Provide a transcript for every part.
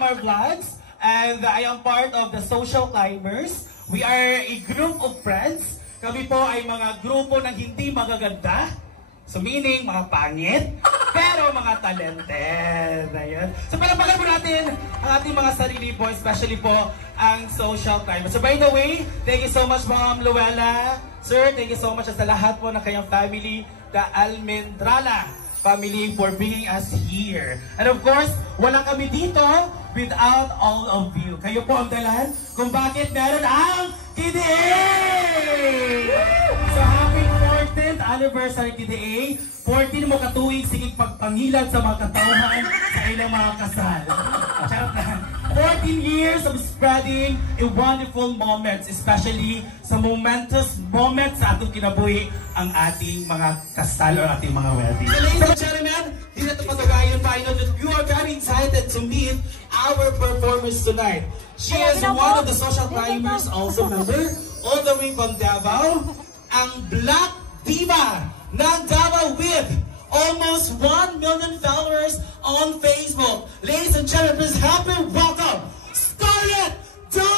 Mar Vlogs, and I am part of the Social Climbers. We are a group of friends. Kami po ay mga grupo ng hindi magaganda. So meaning, mga pangit, pero mga talented. Ayun. So palapagan po natin ang ating mga sarili po, especially po ang Social Climbers. So by the way, thank you so much Ma'am Luella. Sir, thank you so much sa lahat po ng kayong family, the Almendrala family, for bringing us here. And of course, wala kami dito without all of you. Kayo po ang dalan kung bakit meron ang KDA! So happy 14th anniversary KDA. 14 mo katuwing sigig pagpangilan sa mga katauhan sa ilang mga kasal. 14 years of spreading a wonderful moments, especially sa momentous moments sa atong kinabuhi ang ating mga kasal o ating mga wedding. So ladies and gentlemen, di na ito patagayon pa. I know that you are very excited to meet our performers tonight. She is one of the Social Climbers, also member, all the way from Davao, ang Black Diva ng Davao with almost 1 million followers on Facebook. Ladies and gentlemen, please help me welcome Scarlett Dawn!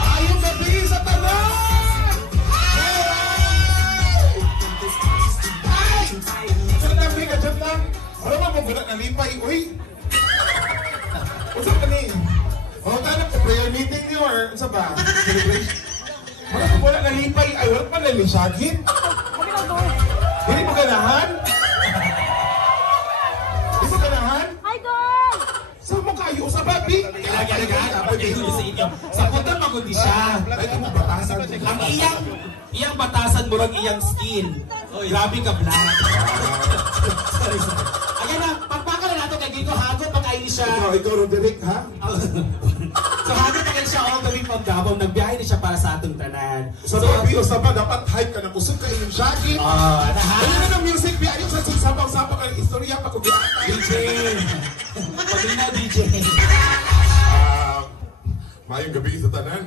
Ayong gabi sa tanan! Ay! Diyan lang, Mika, diyan lang. Wala mo magulat na lipay, uy! Usap ka ni? O, tanap ka prayer meeting niyo or sa ba? Celebration? Wala mo wala na lipay, ay wala pa na lisagin? Hindi mo ganahan? Hindi mo ganahan? Hi, girl! Saan mo kayo? Sa babi? Sa putan magundi siya. Ang iyang batasan mo lang iyang skin. Grabe ka, Black. Ayan na, pagpaka na nato kay Gito, hagot pagkain siya. Ikaw, Roderick, ha? So hagot pagkain siya all the way from Davao. Nagbiyahe na siya para sa atong tanan. Sa babi o sa ba, dapat hype ka na kusog ka iyong shaggy. Ano na ng music, ayaw sa sabaw-sabaw ka ng istorya pa kung DJ! Pagin na, DJ! Mayong gabi sa tanan.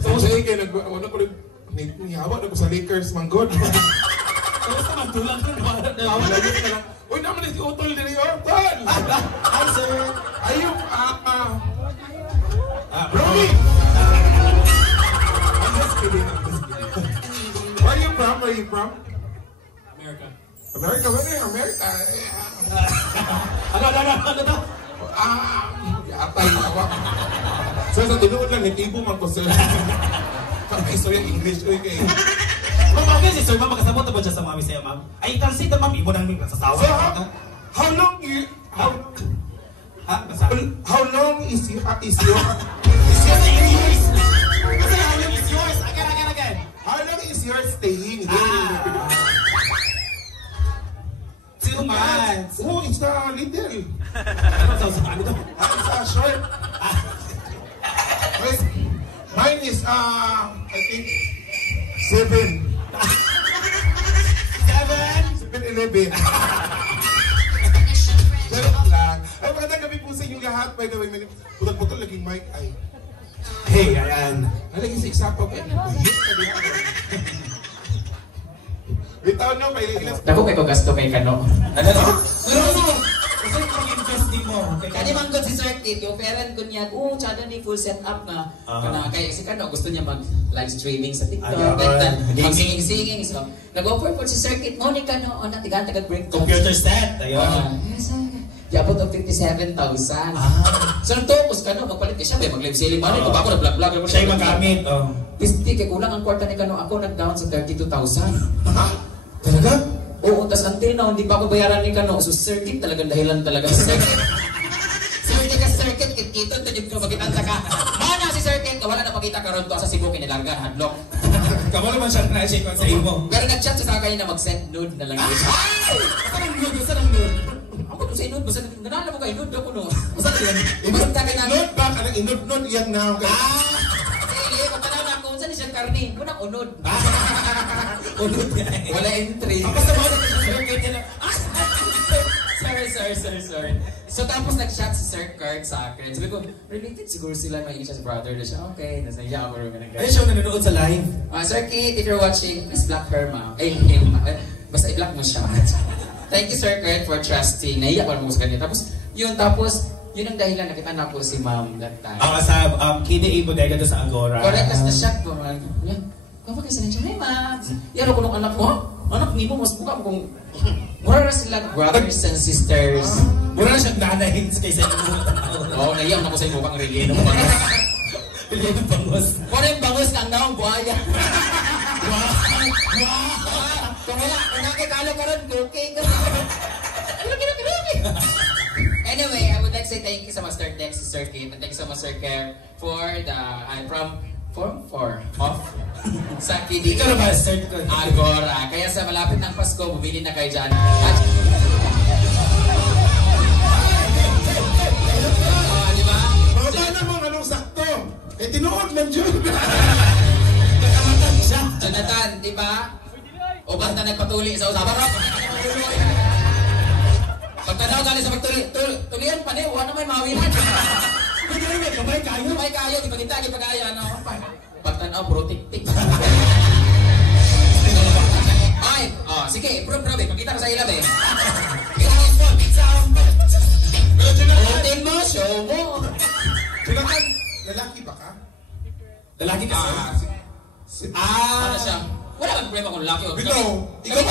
So sa ikay, ano ko rin, nihawa na ko sa Lakers, manggod. Tapos naman, tulang ka na. Uy, naman na si Utol din yun, Utol! Hi, sir! Ayun, Brody! I'm just kidding, I'm just kidding. Where are you from? Where are you from? America. America? Where are you? America? Ano? Atay, awa. Sir, sa tinuod lang, nitibo man ko, sir. Istorya English, uy, kayo. Okay si sir, ma'am, makasabot na ba siya sa mga misaya, ma'am? Ay, translate na, ma'am, ibo nang nasasawa. So, how long is your Again. How long is your staying? 2 months. Oh, it's a little. Ano to? It's a short. Wait, mine is, I think, 7. 7-11. Sarap lang. Ay, magandang gabi po sa inyong lahat. By the way, putol-putol laging mic. Ay. Hey, ayan. Nalaging sa eksapag. Ay, buhit ka din ako. Bitaw nyo, may ilas. Naku, kay ko gasto kay Kano. Ano? Kasi kung invest din mo. Kani manggod si Sir Kit, yung operan ko niya, tsada ni full setup na. Kaya si Kano, gusto niya mag-live streaming sa TikTok, mag-singing-singing. So, nag-offer po si Sir Kit, mo ni Kano, natigan-tagad-break. Computer set, ayun. Yabot ng 57,000. So, nagtopos Kano, magpalit ka siya, may mag-live selling money. Kung ako nag-vlog-vlog, siya yung magamit. Pisti, kaya kulang ang kwarta ni Kano, ako nag-down sa 32,000. Talaga? Oo, tas until now, hindi pa ako bayaran ni Kano. So, circuit talagang dahilan talaga. Circuit, kit-kiton, tajib ko, magkitanta ka. Mana si circuit, wala na makita ka ron to sa Cebu, kinilargan, hadlock. Kamu naman siya na-shake sa imo. Pero nag-chat sa akin na mag-send nude na lang. Saan ang nude? Saan ang nude? Ako doon sa inud, basta nanala mo ka inud ako no. Saan yun? Inud ka na Inod ba? Kanang inod-nod iyang na. Sige, kung tanaw na ako, saan siyang karni? Unang unod. Unod niya eh. Wala entry. Basta mo na siya ganyan na. Sorry. So tapos nag-chat si Sir Kurt sa akin. Sabi ko, related siguro sila, may siya sa brother na siya. Okay, nasa niya ako rin ganun. Ayun siya nanonood sa live. Sir Kate, if you're watching, please block her, ma. Basta i-block mo siya. Thank you, Sir Kurt, for trusting. Nahiya pa mo sa kanya. Tapos, yun ang dahilan nakita na po si Ma'am that time. Sa KDA Bodega doon sa Agora. Correct, tas na-shock ko. Yan. Kapag kayo sa nandiyan, hey, Ma'am. Yaro ko nung anak mo. Anak ni mo, mas buka mo kung... Mura na sila brothers and sisters. Mura na siyang nanahin sa kaysa inyo. Oo, naiyak na ko sa inyo pang relleno mo. Relleno bangos. Kung yung bangos kang naong buhaya. Kung wala, kung nakikalo ka rin, okay ka. Anyway, I would like to say thank you so much, Sir Dex, Sir Kate, and thank you so much, Sir Care, for the... I'm from off sa KDA Ikaw na ba, Sir? Agora. Kaya sa malapit ng Pasko, bumili na kayo dyan. Di ba? Mga namang anong sakto? Eh, tinuod lang dyan. Nakamatang siya. Jonathan, di ba? O ba't na nagpatuli sa usapan? Pagtanaw galing sa tulian pa niya, wala na may mawinan. May kayo. May kayo, di ba kita, di ba kaya, ano? Pagtanaw, bro, tik-tik. Ay, sige, probe, pakita ko sa ilab eh. Utin mo, show mo. Kailangan, lalaki ba ka? Lalaki ka, sir? Ano siya? Wala kang problema kung lalaki o Ikaw,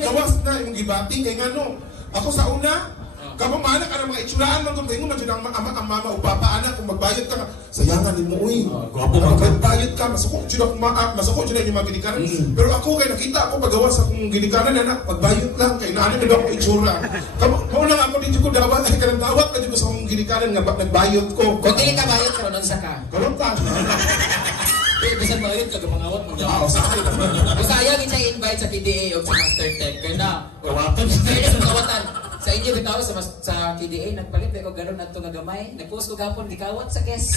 gawas na yung gibating kay ngano. Ako sa una, kamamana ka ng mga itsuraan man kung ingon man dyan ang mama o papa anak kung magbayad ka sayangan ni mo uy. Gwapo man ka. Magbayad ka, masukok dyan yung mga ginikanan. Pero ako kay nakita ako pagawas akong ginikanan anak, magbayad lang kay naanin na ako itsura. Mauna nga ako dito ko dawat, ay kanang dawat ka dito sa akong ginikanan nga nagbayad ko. Kung dili ka bayad, pero doon sa ka. Kalotang. Bisan bayad ka, gamangawat mo dyan. Basta ayaw kita invite sa PDA o sa Master Tech. Kaya na, Kawatan. kaya sa kawatan. Sa inyo, bitaw sa KDA, nagpalit ko gano'n na ito nga gamay. Nag-post ko gapon, gikawat sa guest.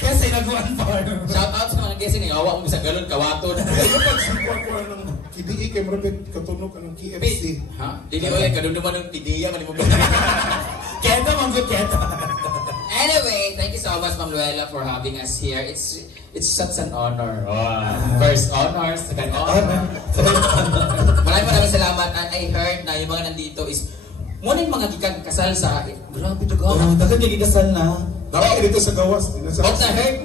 Kasi naguan pa. Shout out sa mga guest ni awa mo sa galon, kawaton. Ano pag sikuha ko ng KDA kay marapit katunog ka ng KFC. Ha? Dili o yan, ganun naman ng PDA, mali mo ba? Keta, manggo, keta. Anyway, thank you so much, Ma'am Luella, for having us here. It's such an honor. First honor, second honor. Maraming salamat. And I heard na yung mga nandito is muna yung mga gikan kasal sa akin. Grabe dugo. Dagan yung ikasal na. Dapat dito sa gawas. But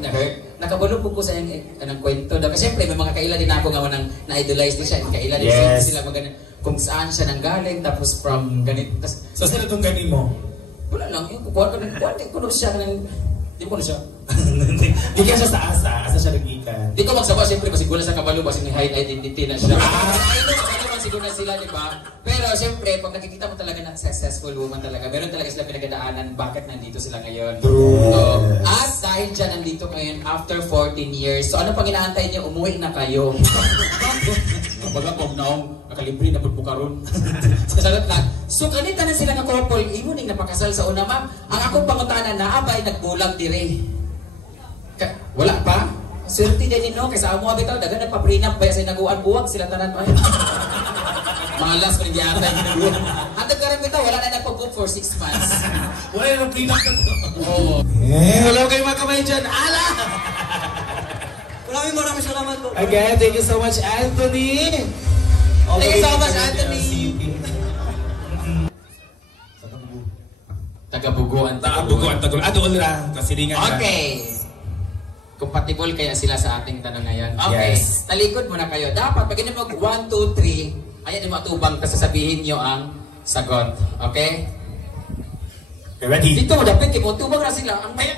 na-hurt. Nakabulog po ko sa yung anong kwento. Kasi siyempre, may mga kaila din ako nga nang na-idolize din siya. Kaila din sila magana kung saan siya nanggaling. Tapos from ganito. So, saan itong ganin mo? Wala lang. Yung kukuha ko ng siya. Di ko na siya. Di ka siya sa asa. Asa siya nag-ikan. Di ko magsaba, siyempre, masiguro sa kabalo, kasi may high identity na siya. I know, kabalo siguro na sila, di ba? Pero, siyempre, pag nakikita mo talaga ng successful woman talaga, meron talaga sila pinagdaanan, bakit nandito sila ngayon. True. So, at dahil dyan, nandito ngayon, after 14 years, so ano pang inaantay niyo? Umuwi na kayo. Baga, kung naong, nakalibre na po karon. Sasalot lang. So, kanita na sila nga couple, imo ning napakasal sa una, ma'am. Ang akong pangutanan na, abay, nagbulag dire. Wala pa? Swerte din no, kaysa amo abitaw, dagan nagpa-prenup, kaya sa naguan buwag sila tanan pa. Mga last pa rin yata yung naguan. At nagkaroon bitaw, wala na nagpa-book for 6 months. Wala na prenup ka to. Oo. Hello kayo mga kamay dyan. Ala! Maraming salamat po. Again, thank you so much, Anthony. Thank you so much, Anthony. Taga-Buguan. Taga-Buguan. Doon lang. Kasiringan ka. Okay. Compatible kaya sila sa ating tanong ngayon. Okay. Yes. Talikod muna kayo. Dapat, pag mag 1, 2, 3, ayan yung matubang, tapos sasabihin nyo ang sagot. Okay? Okay, ready? Dito, dapat kayo, tubang na sila. Ang bayan.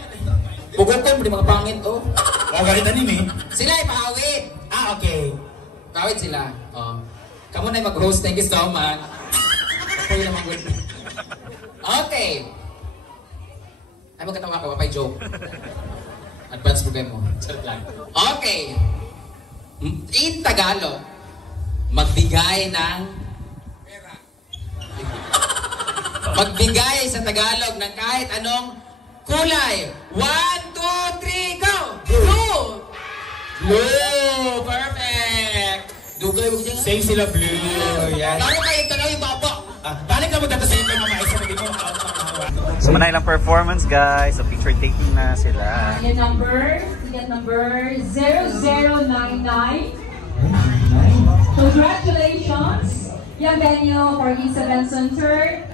Bugutan mo, di mga pangit, oh. O, ganit anime. Sila ay pahawid. Okay. Pahawid sila. Oh. Kamu na mag-host. Thank you so much. Okay naman, good. Okay. Ay, magkatawa ka, papay joke. Advance program mo. Charot lang. Okay. In Tagalog, magbigay ng magbigay sa Tagalog ng kahit anong kulay. 1, 2, 3, go! Blue! Blue! Perfect! Dugay mo dyan. Same sila blue. Yan. Laro kayo tanaw yung baba. Balik na mo dito sa inyo mga isa na dito. So, manay lang performance, guys. So, picture taking na sila. Ticket number 0099. Congratulations. yung venue for East Benson Tour.